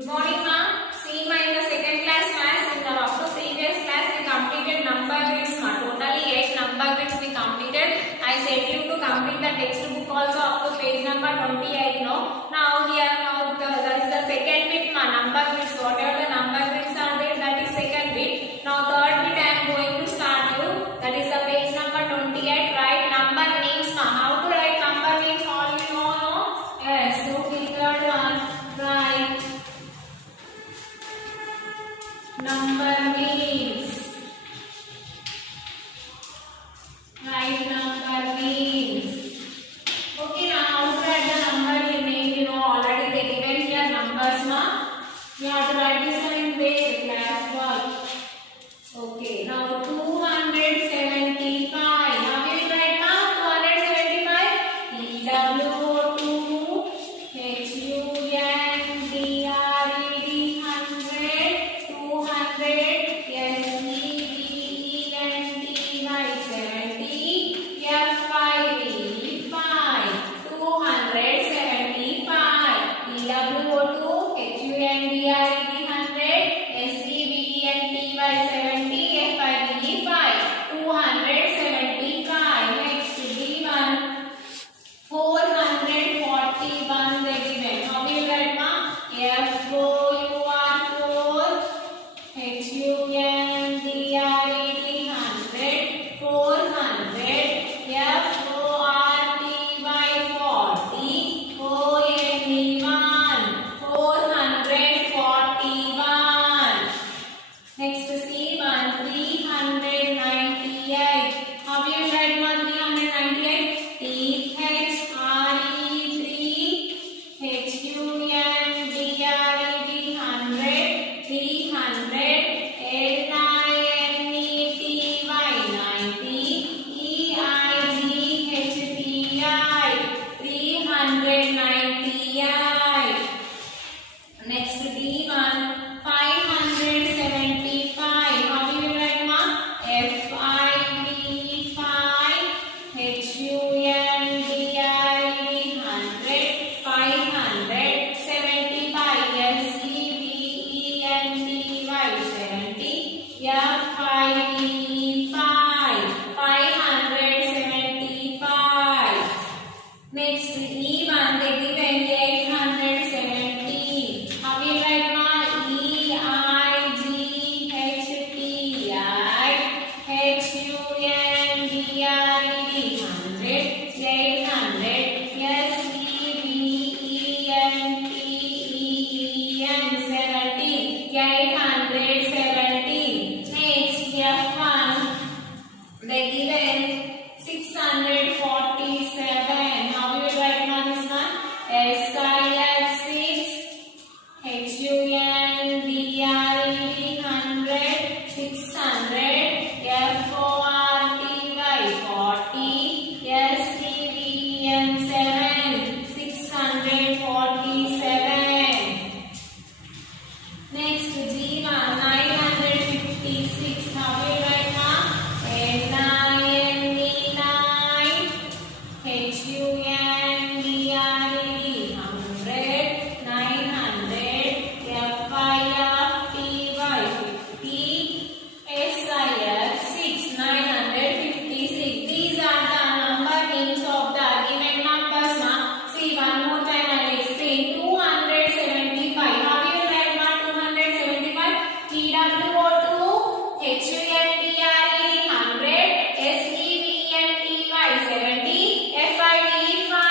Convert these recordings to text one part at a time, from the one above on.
Good morning, ma'am. See, ma, in the second class maths, in the up to previous class, we completed number grids, ma. Totally 8 number grids we completed. I said you to complete the textbook also up to page number 28. No. Now here, that is the second bit, ma. Number grids. Whatever the number grids are there, that is second bit. Now third bit I am going to start you. That is the page number 28. Write number names, ma. How to write number names? All you know, no? Yes. So third one, write number names. Write number names. Okay, now how to write the number name? You know already they given here numbers, ma. You have to write this one in basic class work. Okay, now 275. How will you write, ma? 275. EW2 Next D1 575. How will you write, ma? FIV 5 HUNDRED 100 575 SEVENTY 70 FIV 575. Next E1 they given 870. How will you write, ma? They given 647. How will you write, ma, this one? SIF 6 HUNDRED 100 600 FORTY 40 SEVEN 7 647. Next G1 956. How will you write, ma? FIV 5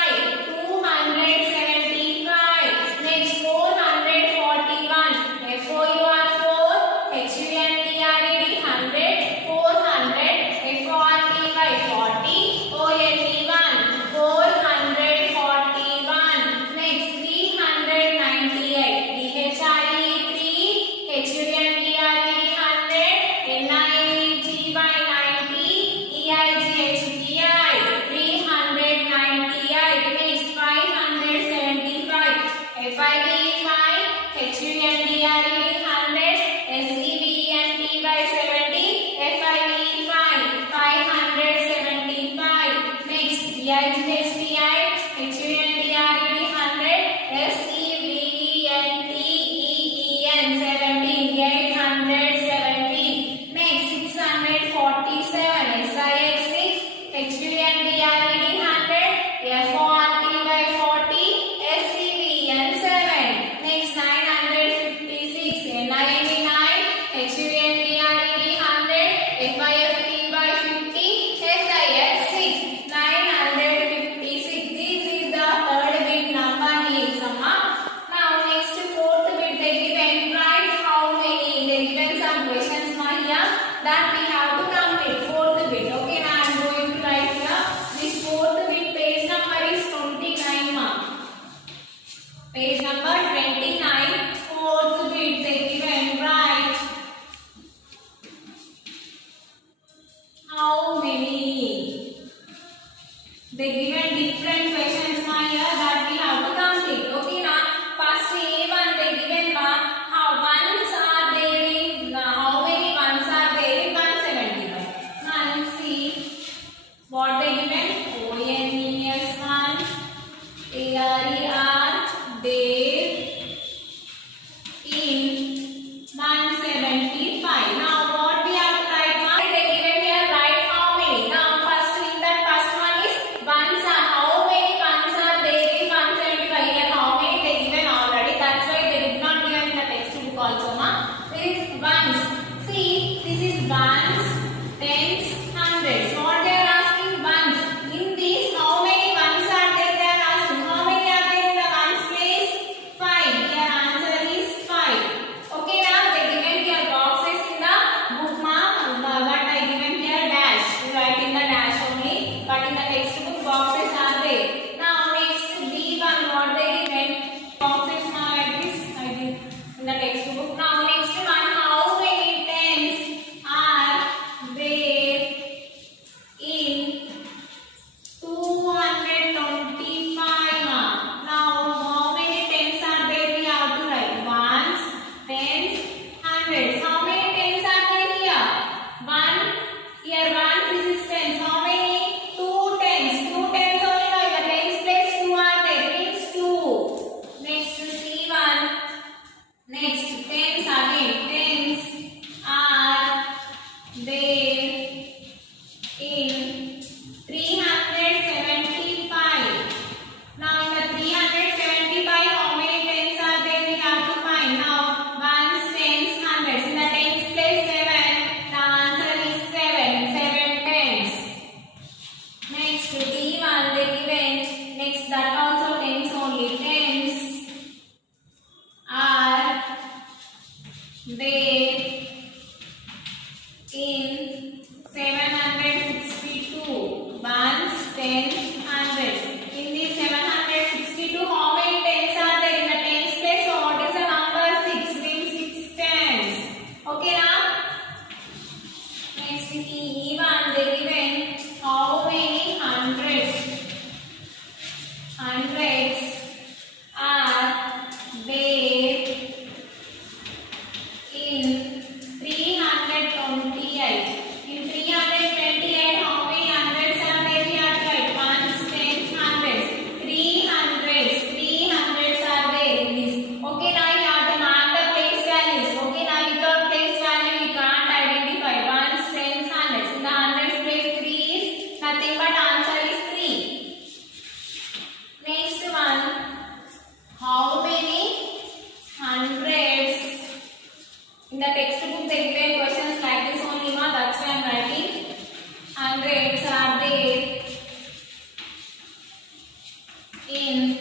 in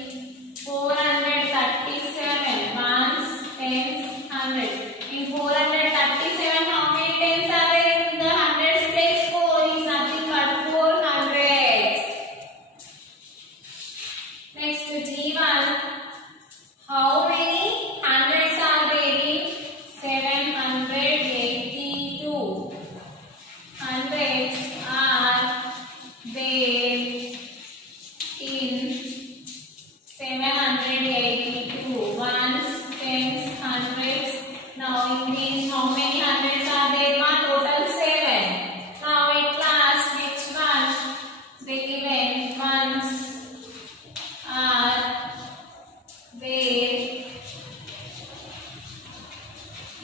437 ones, tens, hundreds. In 437, how many tens are there in the hundreds place? 4 is nothing but 4 hundreds. Next G1. How many hundreds are there in 782? Hundreds are there in 782. Ones, tens, hundreds. Now in these, how many hundreds are there? Total 7. Now at last, which one? They given ones are there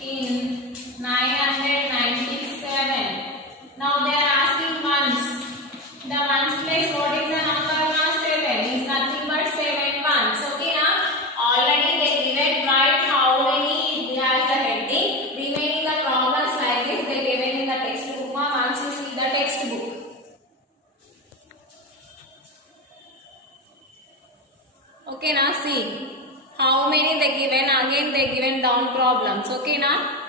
in 997. Now they are asking ones. The ones place, what is the number? 7 is nothing but 7 ones. Okay, now already they given write how many as the heading. Remaining the problems like this they given in the textbook. Once you see the textbook. Okay, now see how many they given. Again they given down problems. Okay, now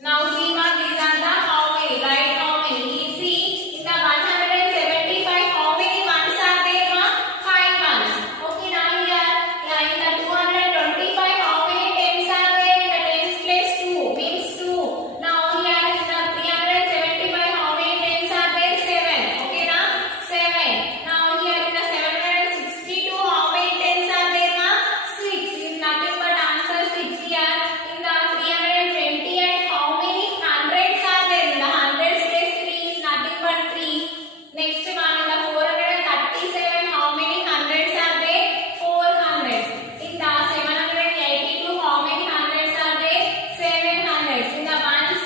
see ma, these are the how many. Write how many. See in the 175 how many ones are there ma? 5 ones. Okay, now here in the 225 how many tens are there? In the tens place 2 means 2. Now here in the 375 how many tens are there? 7. Okay, now 7. Now here in the 762 how many tens are there ma? 6 is nothing but answer 6. Here in the 328 how many hundreds are there? In the hundreds place 3 is nothing but 3. Next one in the 437 how many hundreds are there? 4 hundreds. In the 782 how many hundreds are there? 7 hundreds. In the ones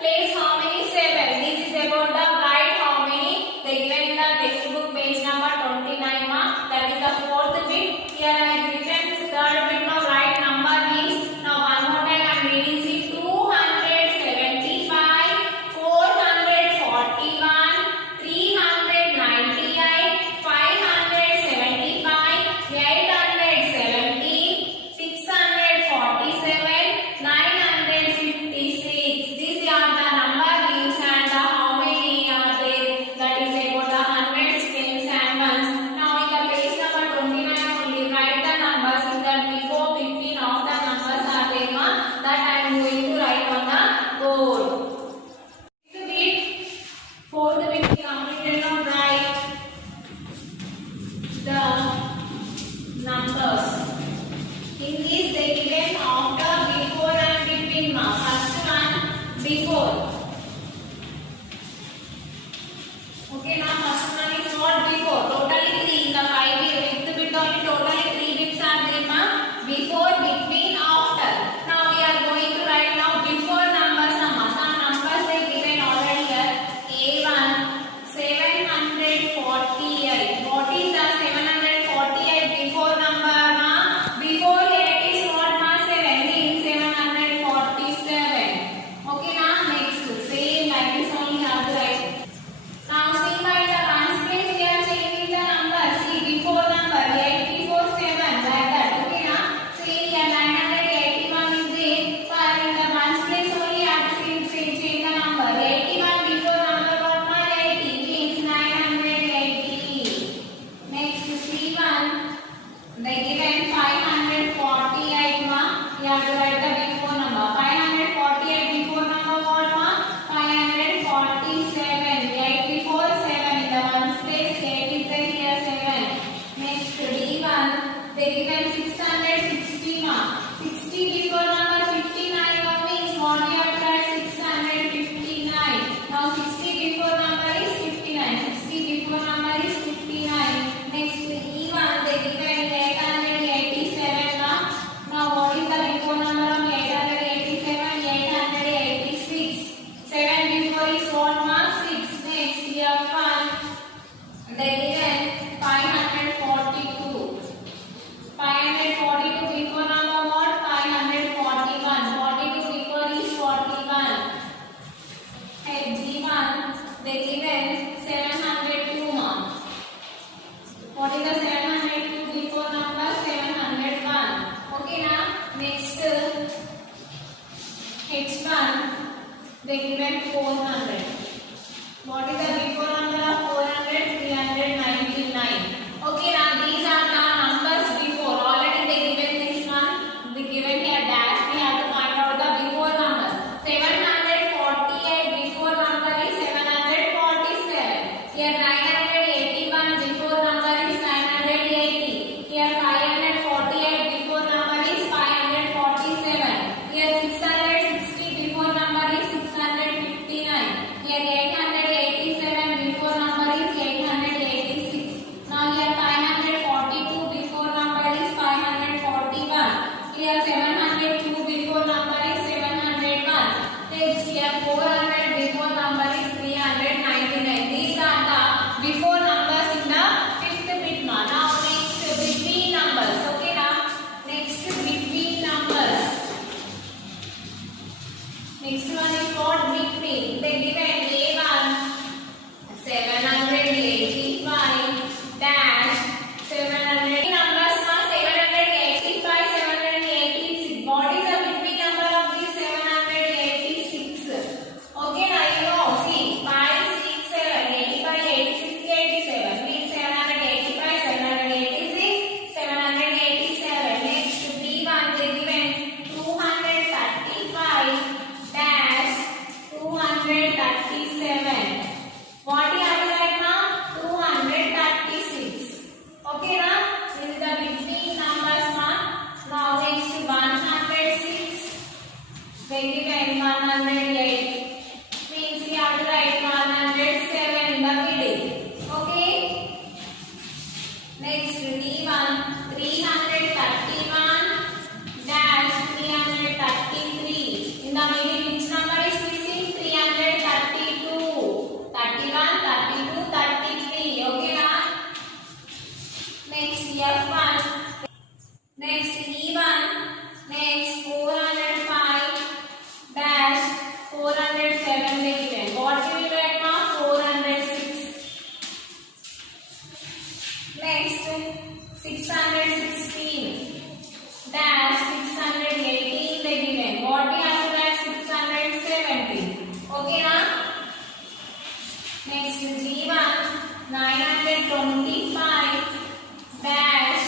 place how many? 7. This is about the write how many. They given in the textbook page number 29 ma. That is the fourth bit. Here I have written third bit of write number means. Now one more time I am reading it. 275, 441, 398, 575, 817, 647, 956. These are the number names and the how many are there. That is about the hundreds, tens and ones. Now in the page number 29 only write the numbers in the before 15 of the numbers are there ma. That I am going to write on the board. Fourth bit we completed. Now write the numbers. In this they given after, before and between ma. First one before. Okay, now first one is what? Before. Totally 3 in the 5 fifth bit only. Totally 3 bits are there ma. Before, between, after. Now we are going to write now before numbers ma. Some numbers they given already here. A1 748. What is the 748 before number ma? Before 8 is what ma? 7 means 747. Okay, now next same like this only have to write. Now see by the ones place we are changing the number. See before number 8 before 7 like that. Okay, now see here 981 is there. But in the ones place only have to change the number. 81 before number what ma? 80 means 980. Next C1 they given 548 ma. You have to write the before number. 548 before number what ma? 547. 8 before 7 in the ones place. 8 is there here 7. Next D1 they given 660 ma. 60 before number 59 means what you have to write? 659. Now 60 before number is 59. 60 before number is 59. Next E1 they given 887 ma. Now what is the before number of 887? 886. 7 before is what ma? 6. Next here 1 they given 542. 542 before number what? 541. 42 before is 41. At G1 they given 702 ma. What is the 702 Next, H1, they given 400. What is the before number of 400? 399. Okay, now these are the numbers before. Already they given this one. They given here dash. We have to find out the before numbers. 748 before number is 747. Here 981 before number is 980. Here 548 before number is 547. Here 660 before number is 659. Here 887 before number is 886. Now here 542 before number is 541. Here 702 before number is 701. Next here 400 before number is 399. These are the before numbers in the fifth bit ma. Now next between numbers. Okay now. Next between numbers. Next one is what between. They given A1 785 dash 700 numbers are 785 786. What is the between number of these 786? Okay, now you know. See 5 6 7 85 86 87 means 785 786 787. Next B1 they given 235 dash 237. What you have to write now? 236. Okay now? This is the between numbers now. Now next 106. They given 108. Means we have to write 107 in the middle. Okay? Next D1 331 dash 333. In the middle which number is missing? 332. 31, 32, 33. Okay now? Next F1. Next E1. Next 405 dash 407 they given. What we will write now? 406. Next 616 dash 618 they given. What we have to write? 617. Okay now? Next G1 925 dash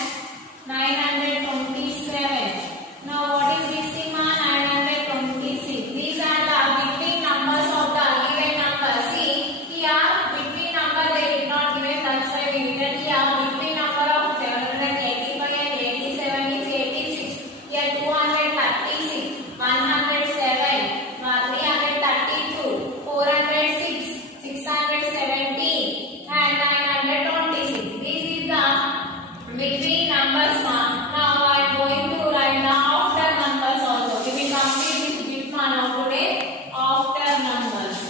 927. Now what is missing on 926? These are the between numbers of the given number. See here between number they did not given, that's why we written here between number of 785 and 87 is 86. Here 236, 107, 332, 406, 617 and 926. This is the between numbers now. Now I am going to write the after numbers also. We will complete this bit now today. After numbers.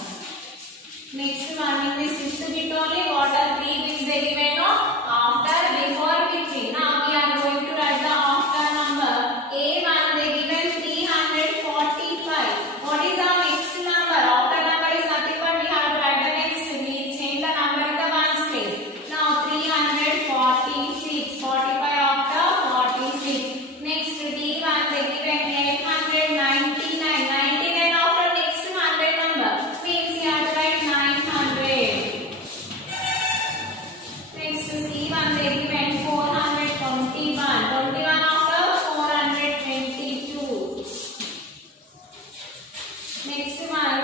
Next one in this fifth bit only. What are three bits they given? No? After, before, between. Now we are going to write the after number. A1 they given 345. What is the next number? After number is nothing but we have to write the next. We change the number in the ones place. Now 346. 45 after 46. Next D1 they given 899. 99 after next 100 number. Means we have to write 900. Next C1 they given 421. 21 after 422. Next one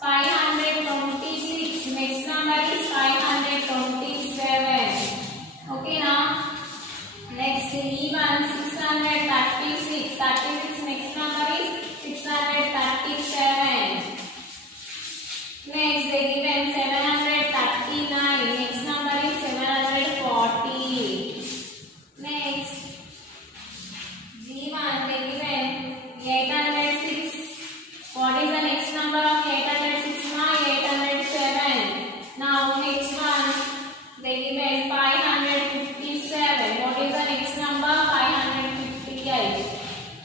526. Next number is 527. Okay now. Next E1 636. 36 next number is 637. Next they given 739. Next number is 740. Next G1 they given 806. What is the next number of 806? 807. Now next one they given 557. What is the next number? 558.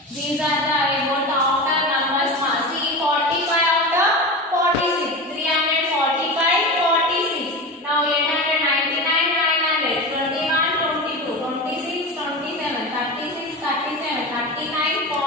These are the about the after numbers. See 45 after 46. 345, 46. Now 899, 900, 21, 22, 26, 27, 36, 37, 39, 40.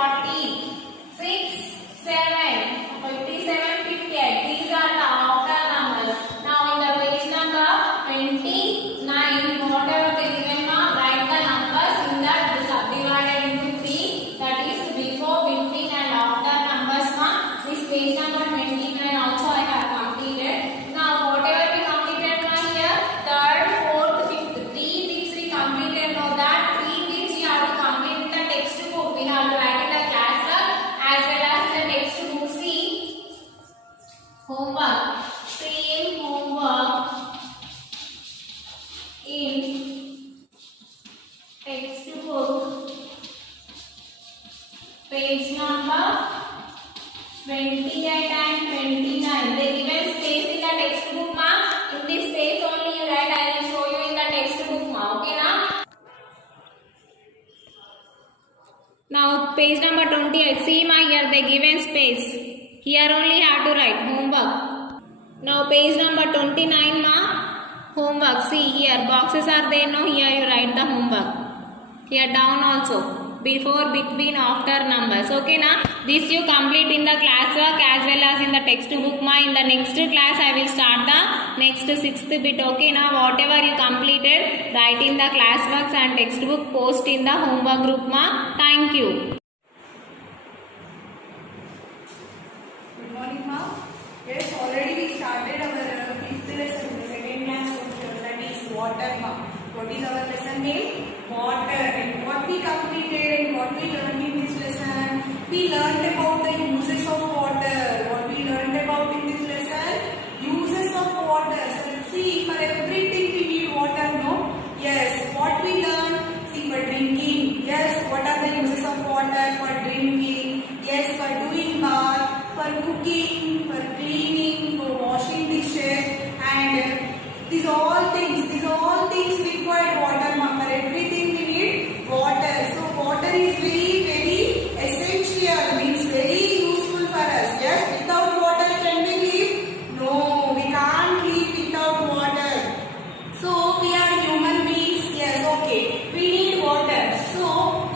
textbook, page number 28 and 29. They given space in the textbook, ma. In this space only you write. I will show you in the textbook, ma. Okay, na? Now page number 28. See, ma, here they given space. Here only have to write homework. Now page number 29, ma. Homework. See here boxes are there. No, here you write the homework. Here down also. Before, between, after numbers. Okay, na? This you complete in the classwork as well as in the textbook, ma. In the next class I will start the next 6th bit. Okay, na? Whatever you completed, write in the classworks and textbook, post in the homework group, ma. Thank you. Good morning, ma. Yes, already we started our 5th lesson, the second class social, that is water, ma. What is our lesson name? Water. And what we completed and what we learned in this lesson? We learned about the uses of water. What we learned about in this lesson? Uses of water. So let's see, for everything we need water, no? Yes. What we learned? See, for drinking. Yes. What are the uses of water? For drinking. Yes. For doing bath. For cooking. For cleaning. For washing dishes. And these all things require water, ma. For everything we need water. So water is very essential, means very useful for us. Yes, without water can we live? No, we can't live without water. So we are human beings. Yes, okay. We need water. So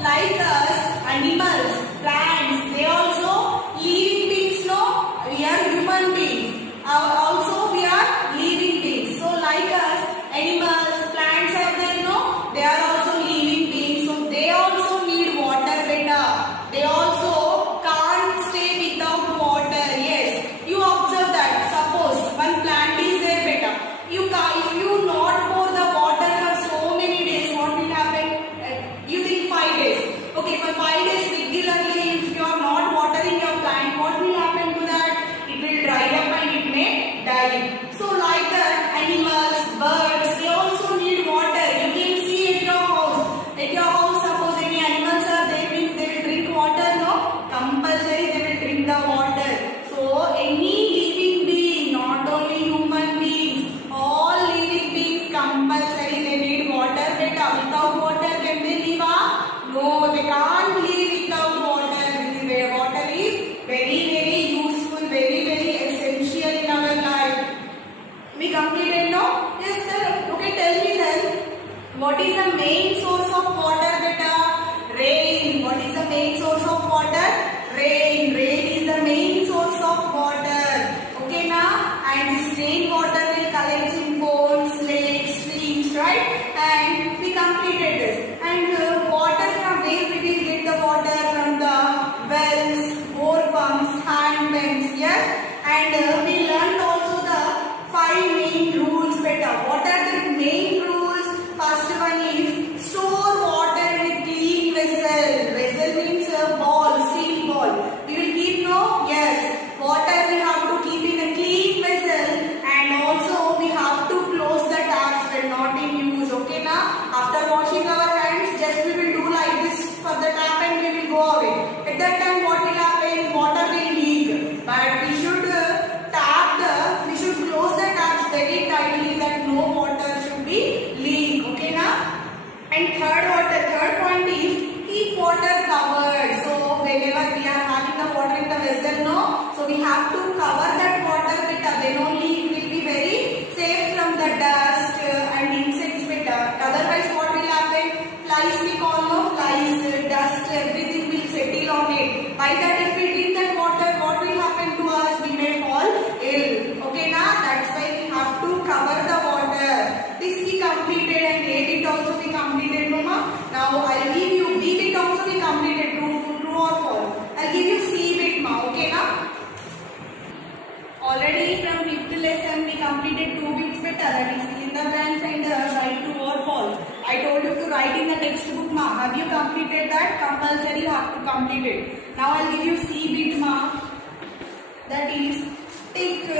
like us, animals, plants, they also living beings. No, we are human beings. Also we are living beings. So like us, animals, plants are there, no? They are also living beings. So they also need water, beta. They also can't stay without water. Yes. You observe that. Suppose one plant is there, beta. If you not pour the water for so many days, what will happen? You think 5 days. Okay, for 5 days regularly, if you are not watering your plant, what will happen to that? It will dry up and it may die. So like that, animals, birds, they also need water. You can see at your house. At your house, suppose any animals are there, means they will drink water, no? Compulsory they will drink the water. So any living being, not only human beings, all living beings compulsory they need water. Without water can they live? No, they can't live without water. Water is very useful, very essential in our life. We completed, no? Yes, sir. Okay, tell me then, what is the main source of water, beta? Rain. What is the main source of water? Rain. Rain is the main source of water. Okay, now? And this rain water will collect in ponds, lakes, streams, right? And we completed this. And water, from where we will get the water? From the wells, bore pumps, hand pumps, yes? And we learned also the 5 main rules, beta. What are the main rules? First one is store water in a clean vessel. Vessel means a ball, steel ball. We will keep, no? Yes. Water we have to keep in a clean vessel, and also we have to close the taps when not in use. Okay, now after washing our hands, just we will do like this for the tap and we will go away. At that time, what will happen? Water will leak. But we should close the taps very tightly that no water should be leak. Okay, now? And third point is keep water covered. So whenever we are having the water in the vessel, no? So we have to cover that water with then only it will be very safe from the dust and insects better. Otherwise, what will happen? Flies, we call, no? Flies, dust, everything will settle on it. By that, if we drink that water, what will happen to us? We may fall ill. Okay, now that's why we have to cover the water. This we completed, and A bit also we completed, Mama. Now I'll give you B bit also we completed, true or false. I'll give you C bit, ma. Okay, now? Already from 5th lesson we completed 2 bits better, that is fill in the blanks and write true or false. I told you to write in the textbook, ma. Have you completed that? Compulsory you have to complete it. Now I'll give you C bit, ma. That is take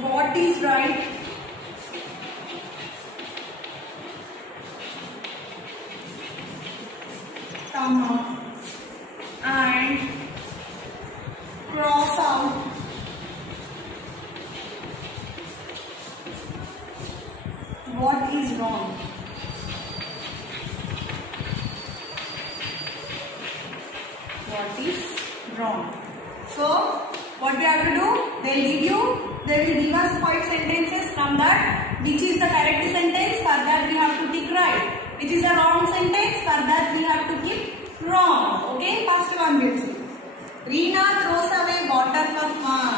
what is right What is wrong? What is wrong? So, what we have to do? They will give us 5 sentences. From that, which is the correct sentence? For that we have to tick right. Which is a wrong sentence? For that we have to keep wrong. Okay, first one we'll see. Reena throws away water for fun.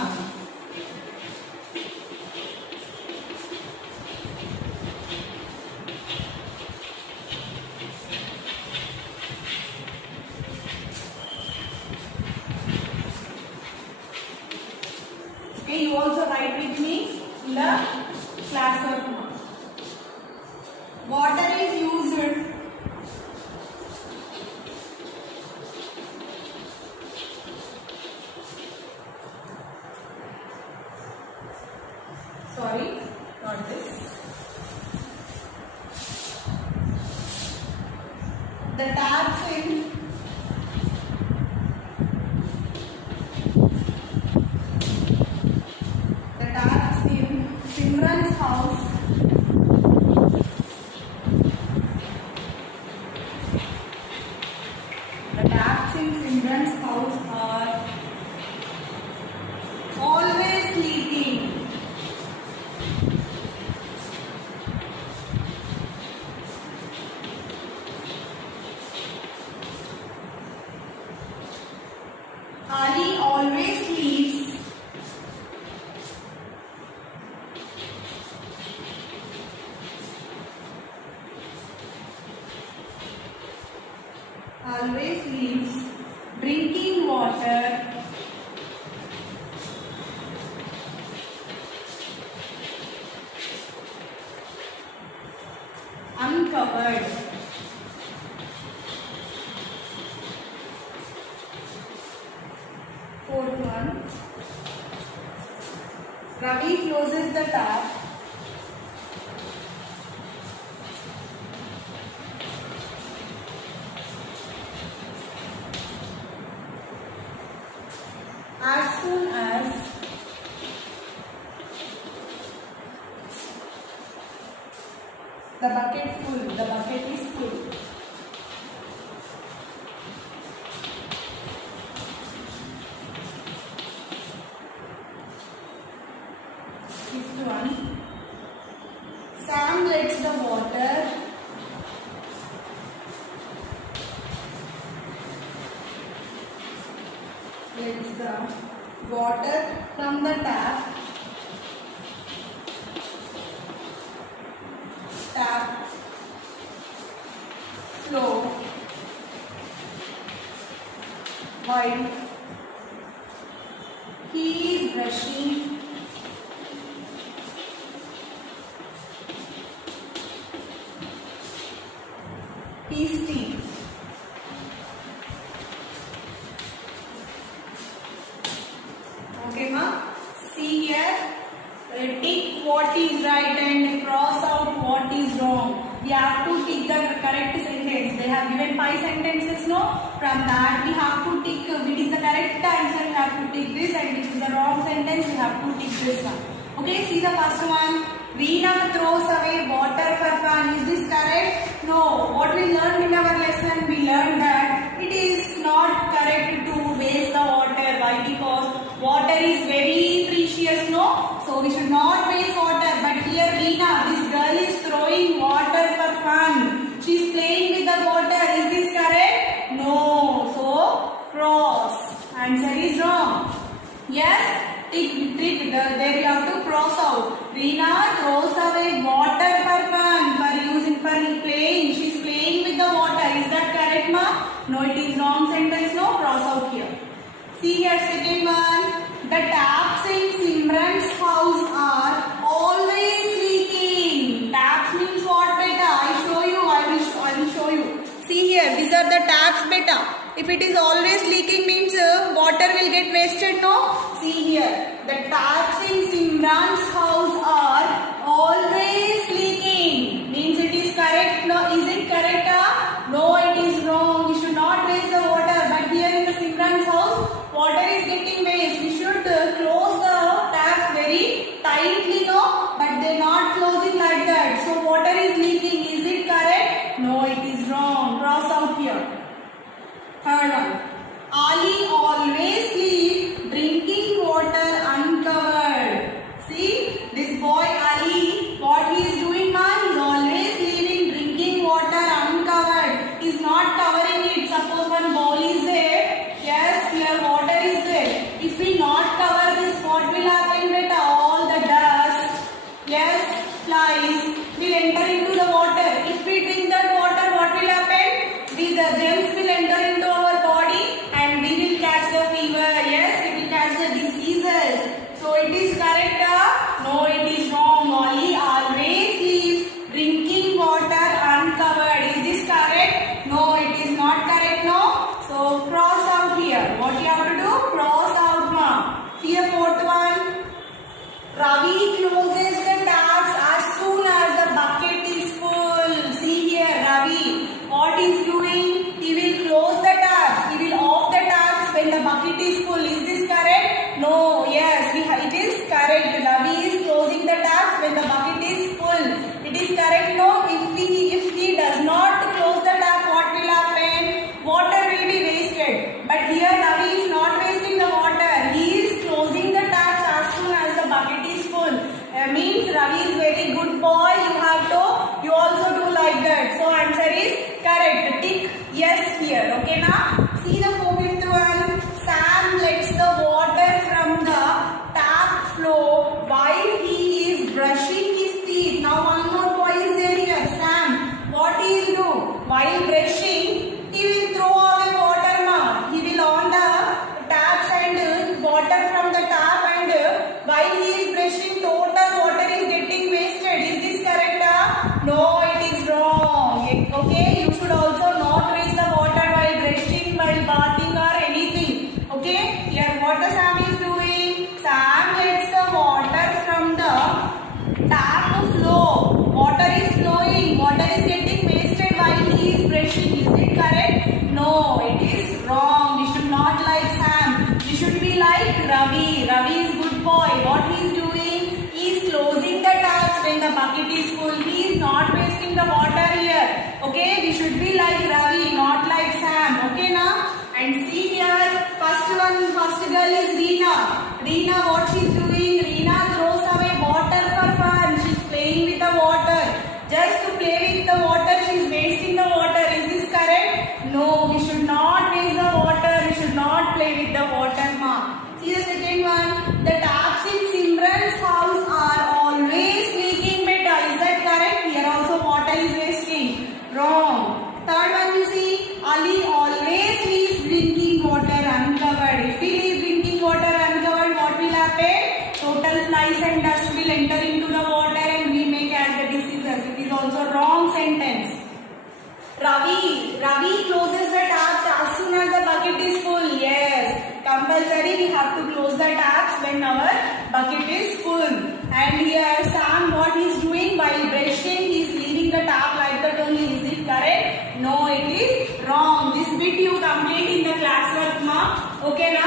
Okay, you also write with me in the classwork. Water is used. Sorry, not this. The taps in Simran's house are always leaking. Ali always leaves drinking water uncovered. Fourth one. Ravi closes the tap as soon as the bucket is full. Fifth one. Sam lets the water from the tap flow while he is brushing his teeth. Okay, ma? See here. Tick what is right and cross out what is wrong. We have to tick the correct sentence. They have given 5 sentences, no? From that we have to tick which is the correct answer. We have to tick this, and which is the wrong sentence. We have to tick this one. Okay, see the first one. Reena throws away water for fun. Is this correct? No. What we learned in our lesson? We learned that it is not correct to waste the water. Why? Because water is very precious, no? So we should not waste water. But here Reena, this girl is throwing water for fun. She is playing with the water. Is this correct? No. So cross. Answer is wrong. Yes? There you have to cross out. Reena throws away water for fun, for playing. She is playing with the water. Is that correct, ma? No, it is wrong sentence. No, cross out here. See here, second one. The taps in Simran's house are always leaking. Taps means what, beta? I will show you. See here, these are the taps, beta. If it is always leaking means water will get wasted, no? See here, the taps in Simran's house are always leaking. Means it is correct, no? Is it correct? No, it is wrong. We should not waste the water. But here in the Simran's house, water is getting waste. We should close the taps very tightly, no? But they are not closing like that. So what flies will enter into the water. If we drink that water, what will happen? The germs will enter into our body and we will catch the fever. Yes, we will catch the diseases. So it is correct? No, it is wrong. Molly always leaves drinking water uncovered. Is this correct? No, it is not correct. No. So cross out here. What you have to do? Cross out, ma. See the fourth one. Ravi closes the taps as soon as the bucket is full. See here, Ravi. What is doing? He will close the taps. He will off the taps when the bucket is full. Is this correct? No. Yes, it is correct. Ravi is closing the taps when the bucket is full. It is correct. No. If he does not close the tap, what will happen? Water will be wasted. But here Ravi is not wasting the water. He is closing the taps as soon as the bucket is full. Means Ravi is very good boy. You also do like that. So answer is correct. Tick yes here. Okay now. See the fifth one. Sam lets the water from the tap flow while he is brushing his teeth. Now one more boy is there here. Sam. What he will do? While brushing, he will throw away water. Ma. He will on the taps and water from the tap, and while he is brushing, total water is getting wasted. Is this correct? No, it is wrong. Okay, you should also not waste the water while brushing, while bathing or anything. Okay, here what the Sam is doing? Sam lets the water from the tap flow. Water is flowing. Water is getting wasted while he is brushing. Is it correct? No, it is wrong. We should not like Sam. We should be like Ravi. Ravi is good boy. What he is doing? He is closing the taps when the bucket is full. He is not wasting the water here. Okay, we should be like Ravi, not like Sam. Okay now? And see here, first girl is Reena. Reena, what she is doing? Reena throws away water for fun. She is playing with the water. Just to play with the water, she is wasting the water. Is this correct? No, we should not waste the water. We should not play with the water, ma. See the second one. The taps in Simran's house are always leaking better. Is that correct? Here also water is wasting. Wrong. Third one you see. Ali always leaves drinking water uncovered. If we leave drinking water uncovered, what will happen? Total flies and dust will enter into the water and we may catch the diseases. It is also wrong sentence. Ravi closes the taps as soon as the bucket is full. Yes, compulsory we have to close the taps when our bucket is full. And here Sam, what he is doing while brushing, he is leaving the tap like that only. Is it correct? No, it is wrong. This bit you complete in the classwork, ma. Okay, na?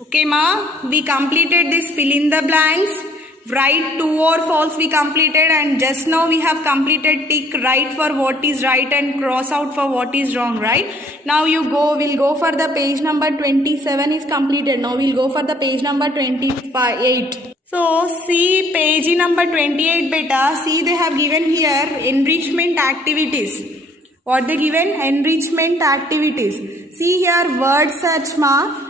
Okay, ma. We completed this fill in the blanks. Write true or false we completed, and just now we have completed tick right for what is right and cross out for what is wrong, right? Now we'll go for the page number 27 is completed. Now we'll go for the page number 28. So see page number 28 beta. See they have given here enrichment activities. What they given? Enrichment activities. See here word search ma.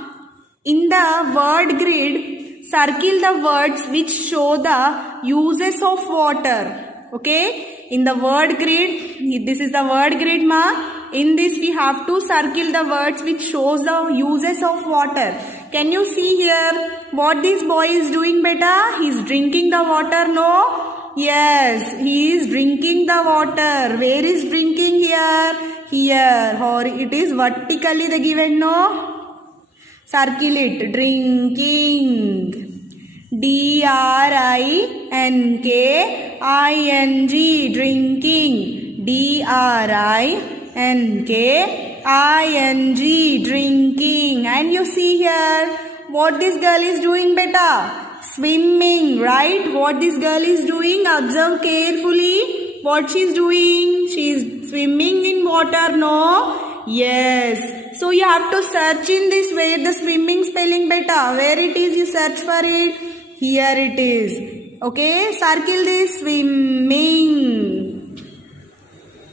In the word grid, circle the words which show the uses of water. Okay? In the word grid, this is the word grid ma. In this we have to circle the words which shows the uses of water. Can you see here what this boy is doing beta? He is drinking the water, no? Yes, he is drinking the water. Where is drinking here? Here. Or it is vertically the given, no? Circle it. Drinking. D-R-I-N-K-I-N-G. Drinking. D-R-I-N-K-I-N-G. Drinking. And you see here what this girl is doing beta? Swimming, right? What this girl is doing? Observe carefully. What she is doing? She is swimming in water, no? Yes. So you have to search in this where the swimming spelling beta. Where it is, you search for it. Here it is. Okay. Circle this. Swimming.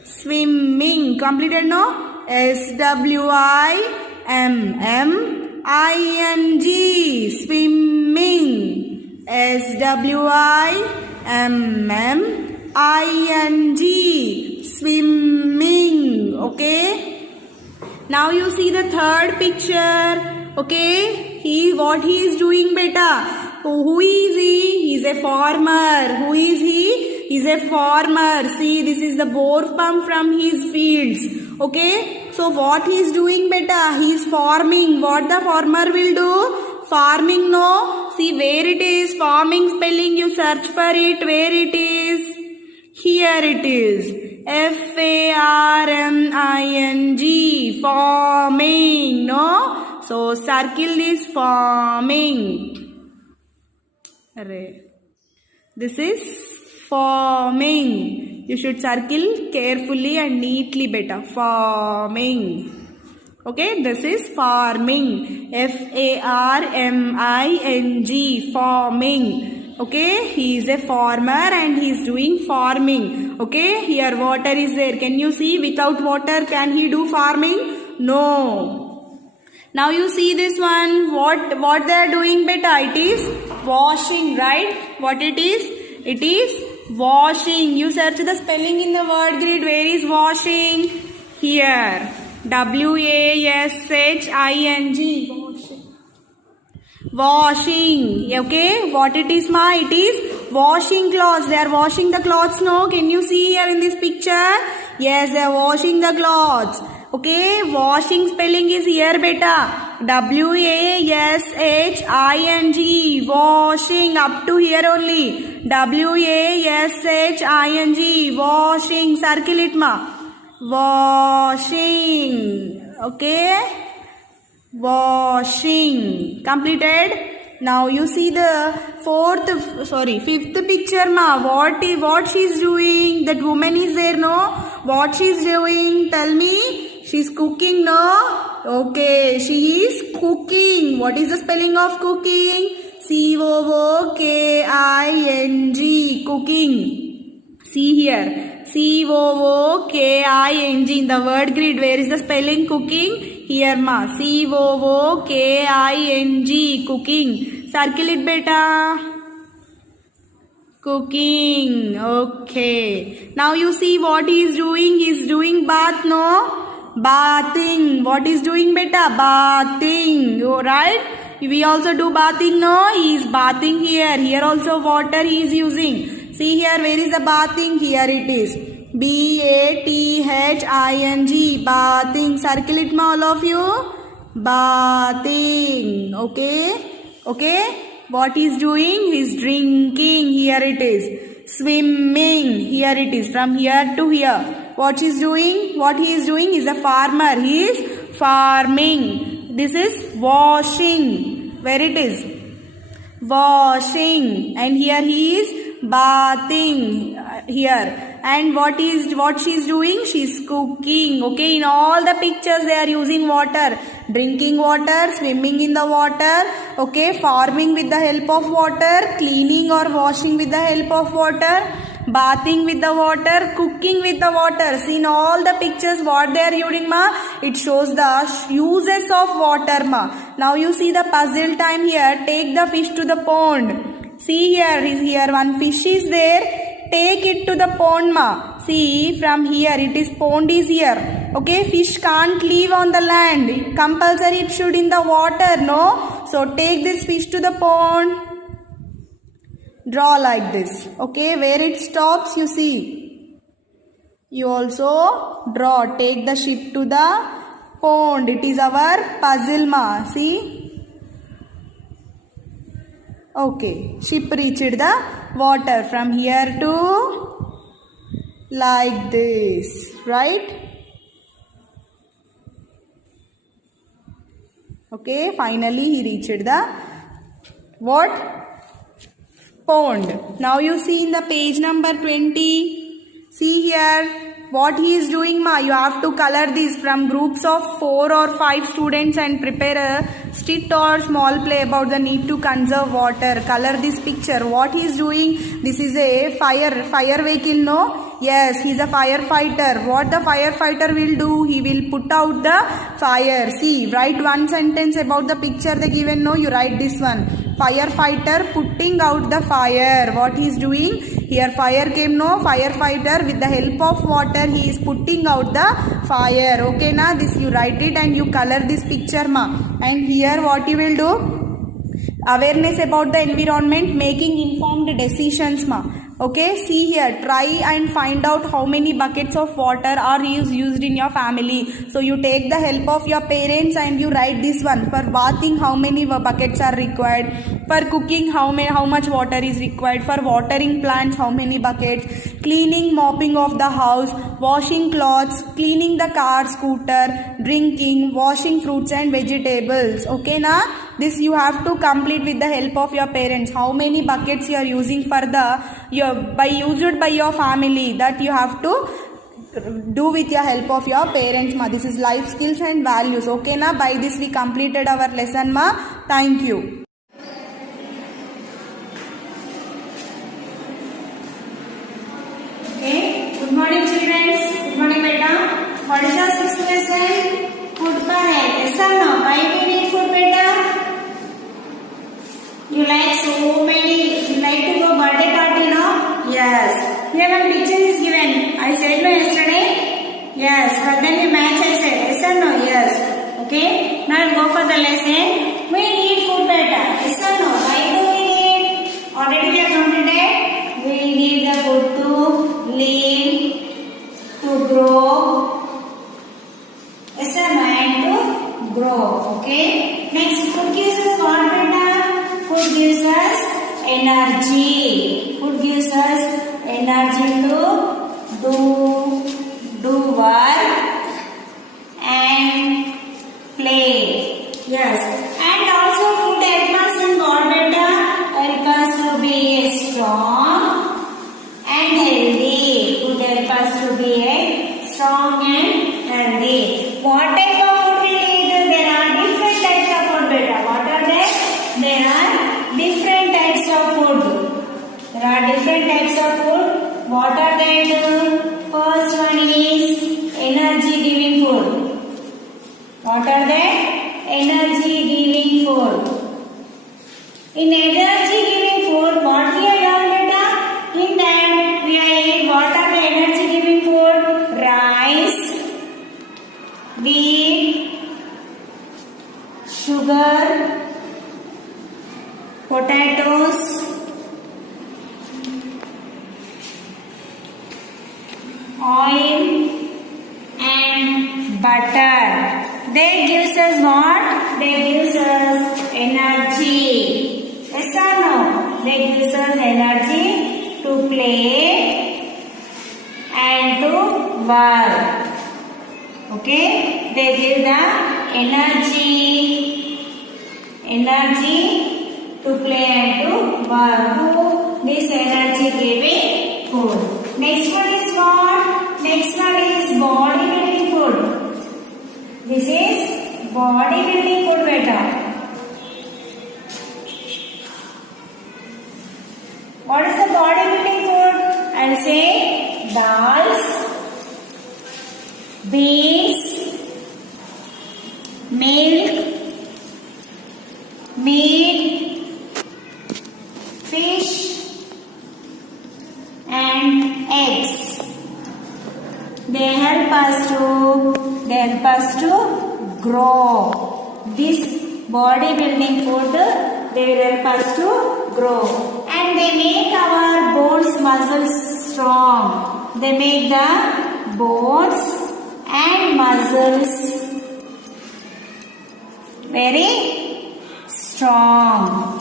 Swimming. Completed, no? S-W-I-M-M-I-N-G. Swimming. SWIMMING, swimming. Okay. Now you see the third picture. Okay. What he is doing, beta? Who is he? He is a farmer. Who is he? He is a farmer. See, this is the bore pump from his fields. Okay. So what he is doing, beta? He is farming. What the farmer will do? Farming, no? See where it is. Farming spelling, you search for it. Where it is? Here it is. FARMING. Farming, no? So circle this farming. This is farming. You should circle carefully and neatly, beta. Farming. Okay, this is farming. FARMING. Farming. Okay, he is a farmer and he is doing farming. Okay, here water is there. Can you see? Without water, can he do farming? No. Now you see this one. What they are doing, beta? It is washing, right? What it is? It is washing. You search the spelling in the word grid. Where is washing? Here. WASHING. Washing. Okay. What it is, ma? It is washing clothes. They are washing the clothes, no? Can you see here in this picture? Yes, they are washing the clothes. Okay. Washing spelling is here, beta. WASHING. Washing. Up to here only. WASHING. Washing. Circle it, ma. Washing. Okay. Washing. Completed. Now you see the fifth picture, ma. What she is doing? That woman is there, no? What she is doing? Tell me. She is cooking, no? Okay, she is cooking. What is the spelling of cooking? COOKING. Cooking. See here. COOKING. In the word grid, where is the spelling cooking? Here, ma. COOKING. Cooking. Circle it, beta. Cooking. Okay. Now you see what he is doing. He is doing bath, no? Bathing. What is doing, beta? Bathing. Right? We also do bathing, no? He is bathing here. Here also water he is using. See here, where is the bathing? Here it is. BATHING. Bathing. Circle it, ma, all of you. Bathing. Okay. Okay. What he is doing? He is drinking. Here it is. Swimming. Here it is. From here to here. What he is doing? What he is doing is a farmer. He is farming. This is washing. Where it is? Washing. And here he is bathing. Here. And what she is doing? She is cooking. Okay. In all the pictures they are using water. Drinking water. Swimming in the water. Okay. Farming with the help of water. Cleaning or washing with the help of water. Bathing with the water, cooking with the water. See in all the pictures what they are using, ma? It shows the uses of water, ma. Now you see the puzzle time here. Take the fish to the pond. See here one fish is there. Take it to the pond, ma. See from here it is pond is here. Okay, fish can't live on the land. Compulsory it should in the water, no? So take this fish to the pond. Draw like this. Okay, where it stops, you see. You also draw. Take the ship to the pond. It is our puzzle, ma. See. Okay, ship reached the water from here to like this, right? Okay, finally he reached the what? Pond. Now you see in the page number 20. See here what he is doing, ma. You have to color this from groups of 4 or 5 students and prepare a skit or small play about the need to conserve water. Color this picture. What he is doing? This is a fire vehicle, no? Yes, he is a firefighter. What the firefighter will do? He will put out the fire. See, write one sentence about the picture they given. No, you write this one. firefighter putting out the fire. What he is doing? Here fire came, no, firefighter with the help of water he is putting out the fire. Okay na, this you write it and you color this picture ma. And here what you will do? Awareness about the environment, making informed decisions ma. Okay, see here, try and find out how many buckets of water are used in your family. So you take the help of your parents and you write this one. For bathing, how many buckets are required? For cooking, how much water is required? For watering plants, how many buckets? Cleaning, mopping of the house, washing clothes, cleaning the car, scooter, drinking, washing fruits and vegetables. Okay na? This you have to complete with the help of your parents. How many buckets you are using for used by your family, that you have to do with your help of your parents ma. This is life skills and values. Okay na? By this we completed our lesson ma. Thank you. Okay. Good morning children. Good morning beta. What is our sixth lesson? Food for health. Yes or no? Why we need food beta? You like to go birthday party, no? Yes. Here one picture is given. I said no yesterday? Yes. But then you match I said. Yes or no? Yes. Okay. Now go for the lesson. We need food beta. Yes or no? Why do we need? Already we have completed. We need the food to live, to grow. Yes or no? And to grow. Okay. Next, food gives us what beta? Food gives us energy. Food gives us energy to do work and play. Yes. And also food help us in what beta? Help us to be strong and healthy. Food help us to be strong and healthy. What type of food we need? There are different types of food beta. What are they? There are different types of food. There are different types of food. What are they? First one is energy giving food. What are they? Energy giving food. In energy giving food, what we have done beta? In that we have eat. What are the energy giving food? Rice, wheat, sugar, potatoes, oil and butter. They gives us what? They gives us energy. Yes or no? They gives us energy to play and to work. Okay? They give the energy to play and to work. This energy giving food. Next one is what? Next one is body building food. This is body building food beta. What is the body building food? I'll say dals, beans, milk, meat, fish and eggs. They help us to grow. This bodybuilding food, they will help us to grow. And they make our bones, muscles strong. They make the bones and muscles very strong.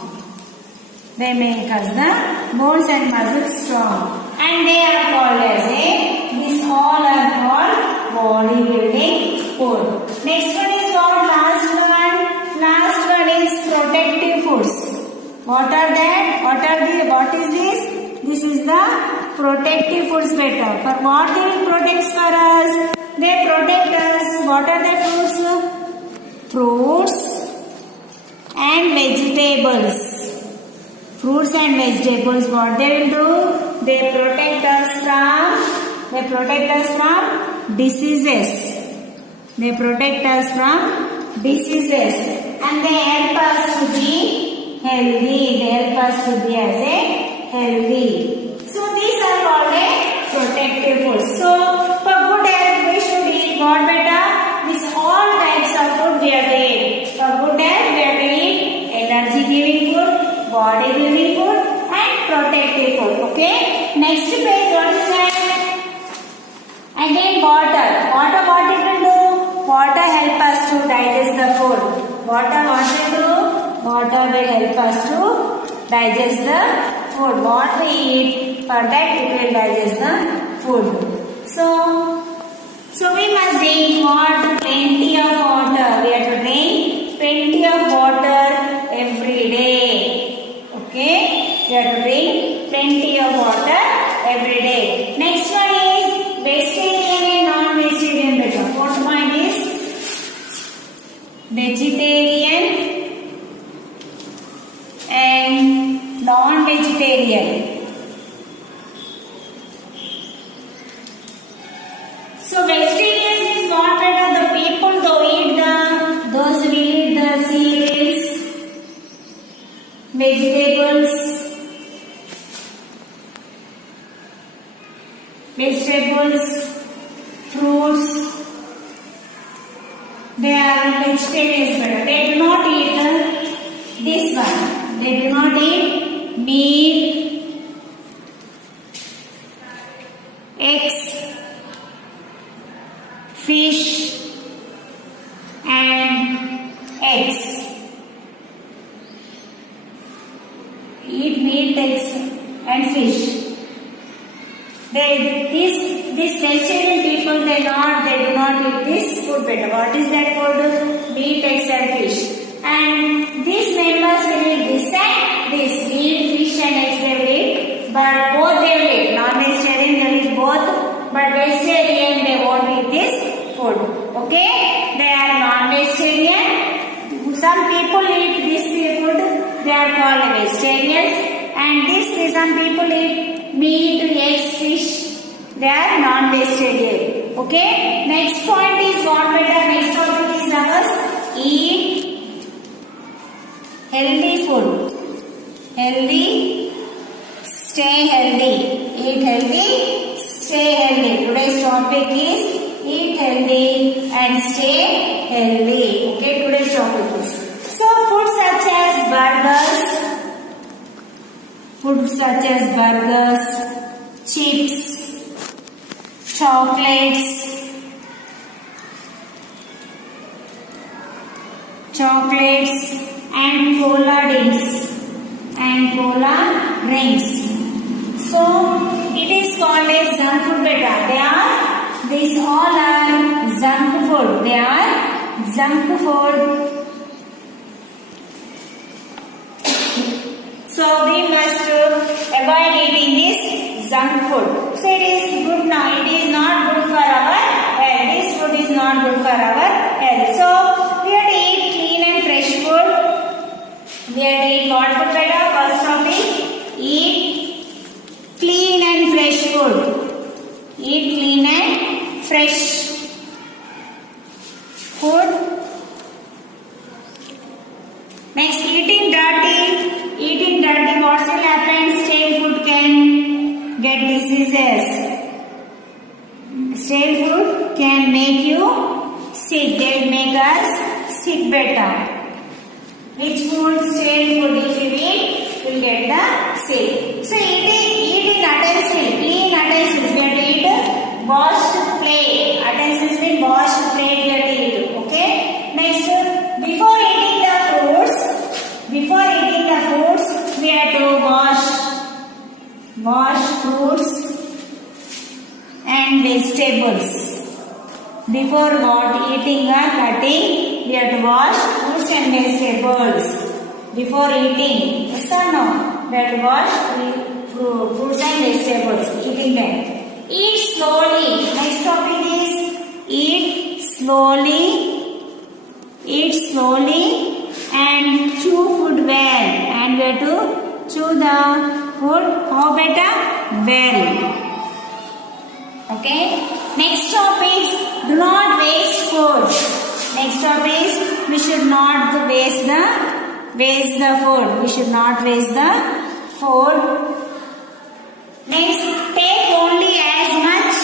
They make us the bones and muscles strong. And they are called as these all are called bodybuilding food. Next one is what? Last one. Last one is protective foods. What are that? What is this? This is the protective foods beta. For what they will protect for us? They protect us. What are the fruits? Fruits and vegetables. Fruits and vegetables, what they will do? They protect us from diseases. They protect us from diseases. And they help us to be healthy. They help us to be as a healthy. So these are called a protective foods. So for good health we should eat what beta? These all types of food we have to eat. For good health we have to eat energy giving food, body building food and protective food. Okay. Next page, what is that? Again water. Water what it will do? Water help us to digest the food. Water what will do? Water will help us to digest the food. What we eat, for that it will digest the food. So we must drink what? Plenty of water. We have to drink plenty of water every day. Okay? We have to drink plenty of water every day. Next one is vegetarian and non-vegetarian. Fourth point is vegetarian and non-vegetarian. So vegetarians is what better? The people who eat those who eat the cereals, vegetables, fruits. They are vegetarians better. They do not eat this one. They do not eat meat, eggs, fish and eggs. Eat meat, eggs and fish. These vegetarian people they do not eat this food better. What is that food? Meat, eggs and fish. And these members will eat this and this. Meat, fish and eggs they will eat. But both they will eat. Non-vegetarian they will eat both. But vegetarian they won't eat this food. Okay? They are non-vegetarian. Some people eat this food. They are called vegetarians. And some people eat meat, eggs, fish. They are non-vegetarian. Okay? Next point is what better? Next topic is ours. Eat healthy food. Healthy. Stay healthy. Eat healthy. Stay healthy. Today's topic is eat healthy and stay healthy. Okay? Today's topic is. So food such as burgers, chips, chocolates and cola drinks. So it is called as junk food beta. These all are junk food. They are junk food. So we must avoid eating this junk food. So it is good now. It is not good for our health. This food is not good for our health. So we have to eat clean and fresh food. We have to eat what food better? First topic, eat clean and fresh food. Eat clean and fresh food. Next, eating dirty, what will happen? Stale food can get diseases. Stale food can make you sick. They will make us sick better. Which food? Stale food. If you eat, you will get the sick. So eating utensils, clean utensils. We have to eat washed plate. Utensils mean washed plate we have to eat. Okay. Next, before eating the fruits, we have to wash fruits and vegetables. Before eating or cutting, we have to wash fruits and vegetables. Before eating, yes or no? We have to wash fruits and vegetables. Eating them. Eat slowly. Next topic is eat slowly. Eat slowly and chew food well. And we have to chew the food how better? Well. Okay. Next topic, do not waste food. Next topic is we should not waste the waste the food. We should not waste the food. Next, take only as much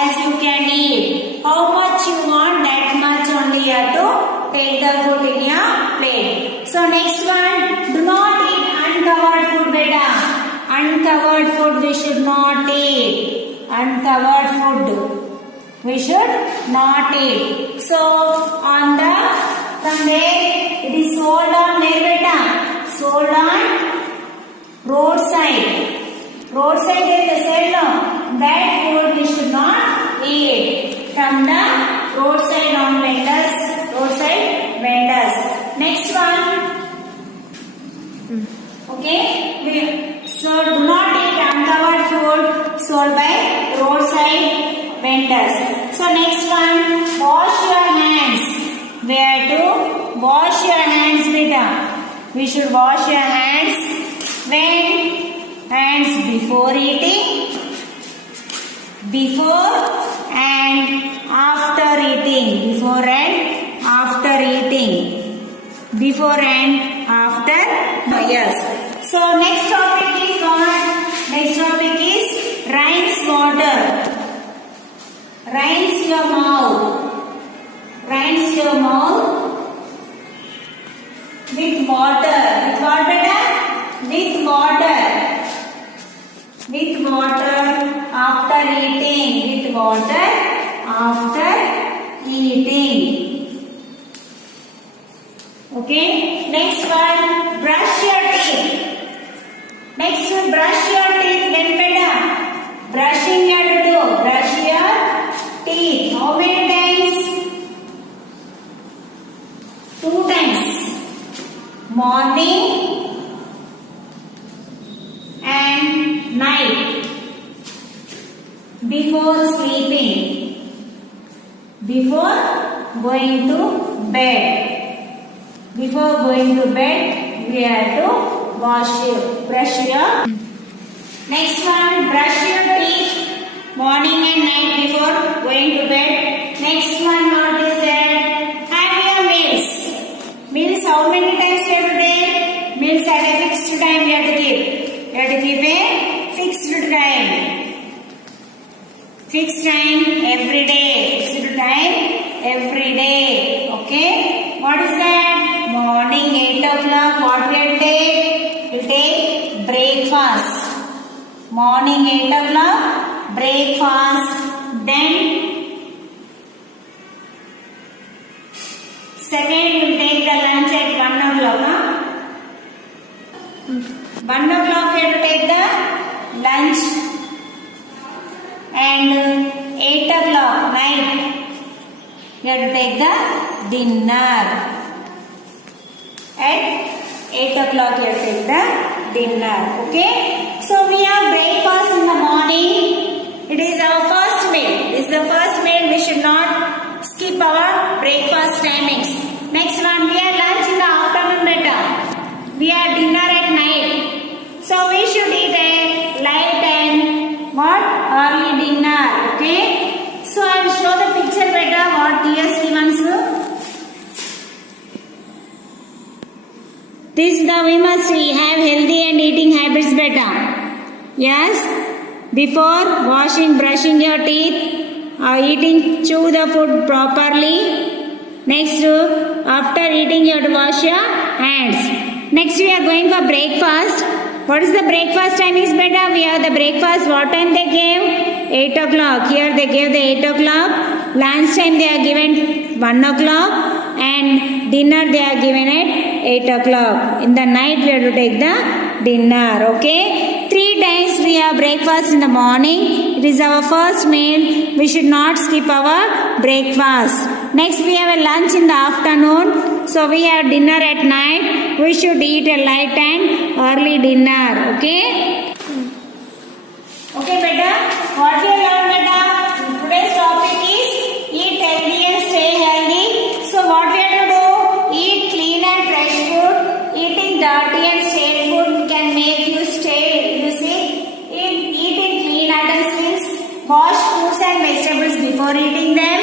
as you can eat. How much you want, that much only you have to take the food in your plate. So next one, do not eat uncovered food, beta. Uncovered food we should not eat. Uncovered food we should not eat. So on the, from there it is sold on where, beta? Sold on roadside. Roadside is the sell, no? That food we should not eat. From the roadside on vendors, roadside vendors. Next one. Okay. So do not eat uncovered food sold by roadside vendors. So next one, wash your hands. We have to wash your hands, beta. We should wash your hands when? Hands before eating, before and after eating, before and after eating, before and after, yes. So next topic is what? Next topic is rinse water. Rinse your mouth. Rinse your mouth with water. With what, beta? With water. With water after eating. With water after eating. Okay. Next one, brush your teeth. Next one, brush your teeth. When, beta? Brushing you have to do. Brush your teeth. How many times? 2 times. Morning and night. Before sleeping. Before going to bed. Before going to bed, we have to brush your. Next one, brush your teeth morning and night before going to bed. Next one, notice that have your meals. Meals, how many times you have to take? Meals at a fixed time you have to keep. You have to keep a fixed time. Fixed time every day. Fixed time every day. Okay. What is that? Morning 8 o'clock. What will take? You take breakfast. Morning 8 o'clock. Breakfast. Then second you take the lunch at 1 o'clock. 1 o'clock you have to take the lunch. And 8 o'clock night you have to take the dinner. At 8 o'clock you have to take the dinner. Okay. So we have breakfast in the morning. It is our first meal. This is the first meal. We should not skip our breakfast timings. Next one, we have lunch in the afternoon, beta. We have dinner at night. So we should eat a light and what? Early dinner. Okay. So I will show the picture, beta. What T.S. Stevens. This the we must have healthy and eating habits, beta. Yes. Before washing, brushing your teeth, eating, chew the food properly. Next, after eating, you have to wash your hands. Next, we are going for breakfast. What is the breakfast timings, beta? We have the breakfast. What time they gave? 8 o'clock. Here they gave the 8 o'clock. Lunch time they are given 1 o'clock. And dinner they are given at 8 o'clock. In the night, we have to take the dinner. Okay. 3 times we have breakfast in the morning. It is our first meal. We should not skip our breakfast. Next we have a lunch in the afternoon. So we have dinner at night. We should eat a light and early dinner. Okay. Okay, beta. What we have learned, beta? Today's topic is eat healthy and stay healthy. So what we have to do? Eat clean and fresh food. Eating dirty and stale food can make you stale. You see, eating clean utensils. Wash fruits and vegetables before eating them.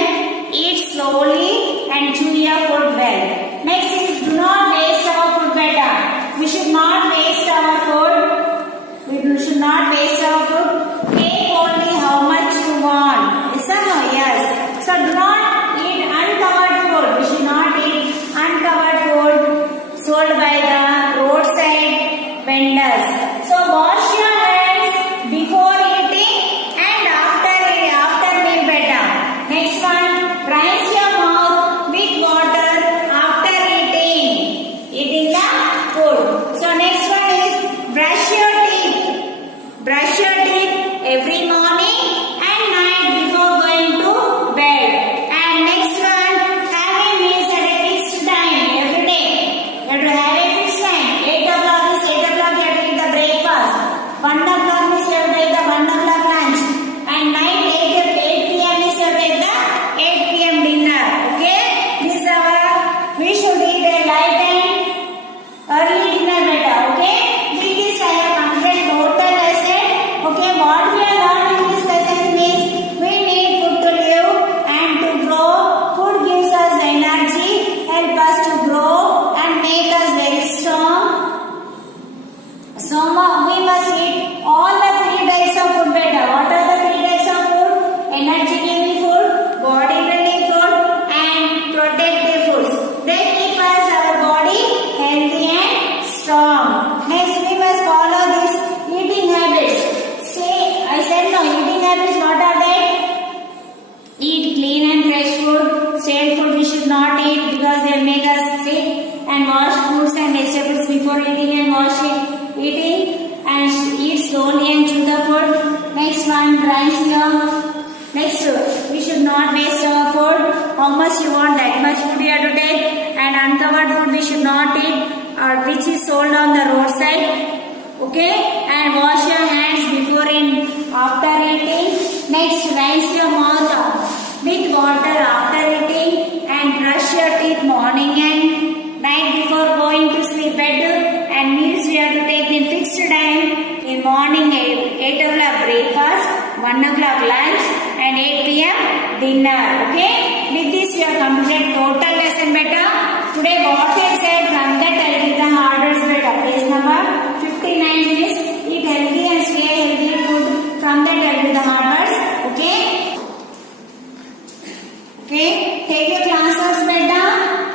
Eat slowly and chew your food well. Next is do not waste our food, beta. should not waste our food. Take only how much you want. Yes or no? Yes. So do not eat uncovered food. We should not eat uncovered food sold by the roadside vendors. So wash your hands before eating and after meal better. Next one, rinse your mouth with water after eating the food. So next one is brush your teeth. Brush your teeth every morning and night before going to bed. And next one, having meals at a fixed time every day. You have to have a fixed time. 8 o'clock is 8 o'clock you have to eat the breakfast. 1 o'clock is you have to eat the 1 o'clock lunch. And night 8 p.m. is you have to eat the 8 p.m. dinner. Okay? This we should eat a light and early dinner better. Okay? With this I have completed total lesson. Okay, what we have learned in this lesson means we need food to live and to grow. Food gives us energy, help us to grow and make us very strong. So we must eat all the 3 types of food better. What are the 3 types of food? Energy giving food, body building food and protective foods. They keep us our body healthy and strong. Next we must follow these eating habits. I said no, eating habits, what are they? Eat clean and fresh food. Stale food we should not eat because they make us sick. And wash fruits and vegetables before eating and eating. And eat slowly and chew the food. Next one, rinse your. Next, we should not waste our food. How much you want, that much food you have to take. And uncovered food we should not eat, which is sold on the roadside. Okay, and wash your hands before and after eating. Next, rinse your mouth with water after eating and brush your teeth morning and night before going to sleep. And meals we have to take in fixed time. In morning 8 o'clock breakfast, 1 o'clock lunch and 8 p.m. dinner. Okay, with this we have completed total lesson better. Today what I said, from that I did the hardest better. Page number 59 is eat healthy and stay healthy food. From that I do the hard words. Okay? Okay? Take your class notes better.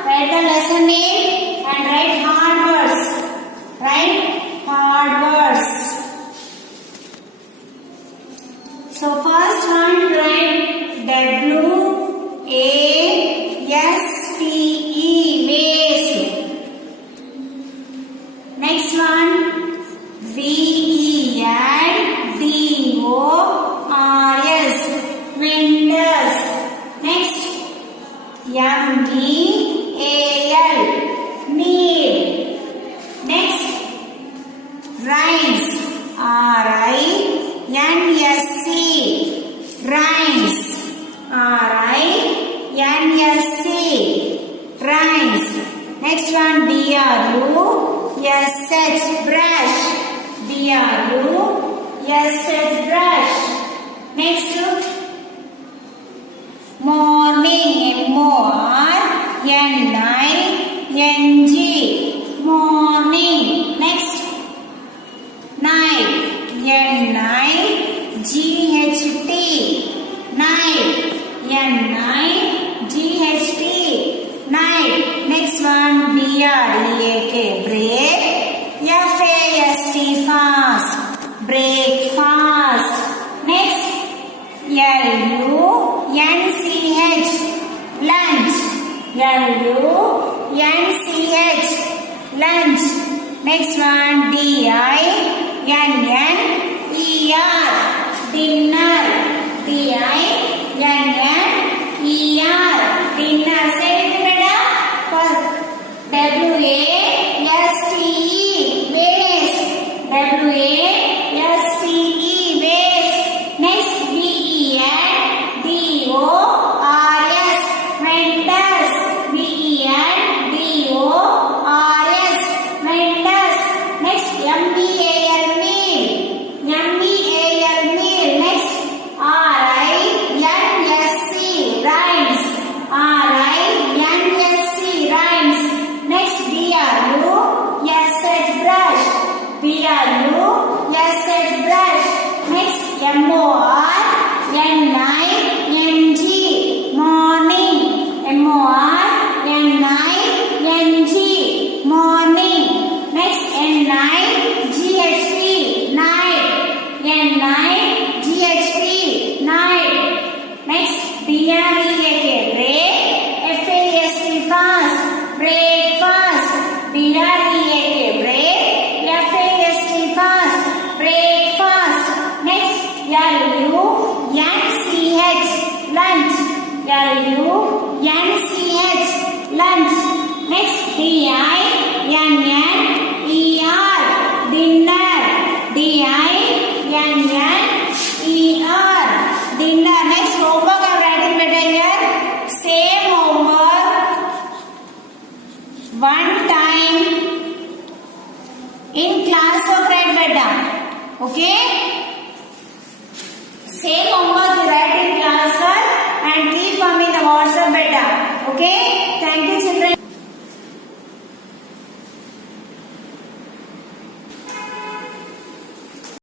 Write the lesson name and write hard words. Write hard words. So first one, write W-A-S-T-E, waste. Next one, V-E-N-D-O-R-S, vendors. Next, M-E-A-L, meal. Next, rinse, R-I-N-S-C, rinse, R-I-N-S-C, rinse. Next one, B-R-U-S-H, brush, B-R-U-S-H, brush. Next, morning, M-O-R-N-I-N-G, morning. Next, night, N-I-G-H-T, night, N-I-G-H-T, night. Next one, B-R-E-A-K, break, F-A-S-T, fast, breakfast. Next, L-U-N-C-H, lunch, L-U-N-C-H, lunch. Next one, D-I-N-N-E-R, dinner, D-I-N-N-E-R, dinner. Say it better. W-A-S-T-E, waste, W-A-S-T-E, waste. Next, V-E-N-D-O-R-S, vendors, V-E-N-D-O-R-S, vendors. Next, M-E-A-L, meal, Okay? Same homework you write in class work and keep coming the WhatsApp beta. Okay? Thank you children.